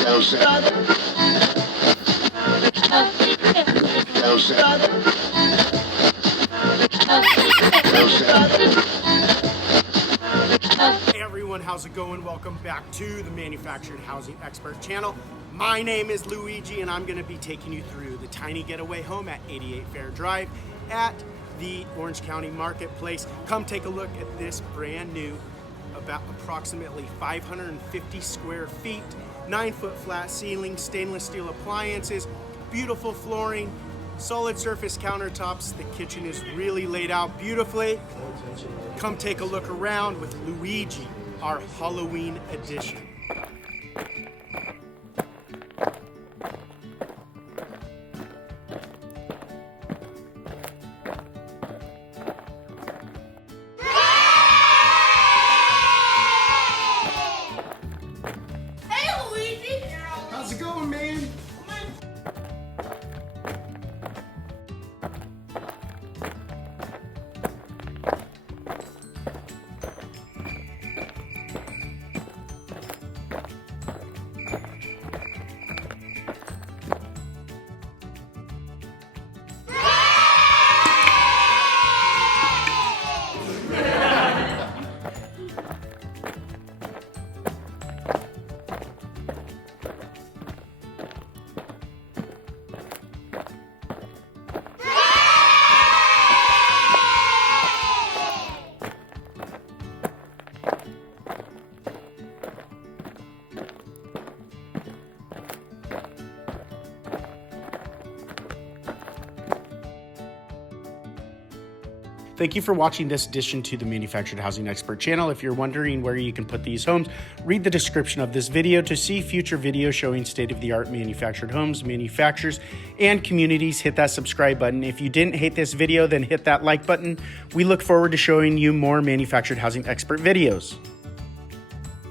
Hey everyone, how's it going? Welcome back to the Manufactured Housing Expert channel. My name is Luigi and I'm going to be taking you through the tiny getaway home at 88 Fair Drive at the Orange County Marketplace. Come take a look at this brand new, about approximately 550 square feet, 9-foot flat ceiling, stainless steel appliances, beautiful flooring, solid surface countertops. The kitchen is really laid out beautifully. Come take a look around with Luigi, our Halloween edition. Hey, Luigi! How's it going, man? Thank you for watching this edition to the Manufactured Housing Expert channel. If you're wondering where you can put these homes, read the description of this video to see future videos showing state-of-the-art manufactured homes, manufacturers, and communities. Hit that subscribe button. If you didn't hate this video, then hit that like button. We look forward to showing you more Manufactured Housing Expert videos.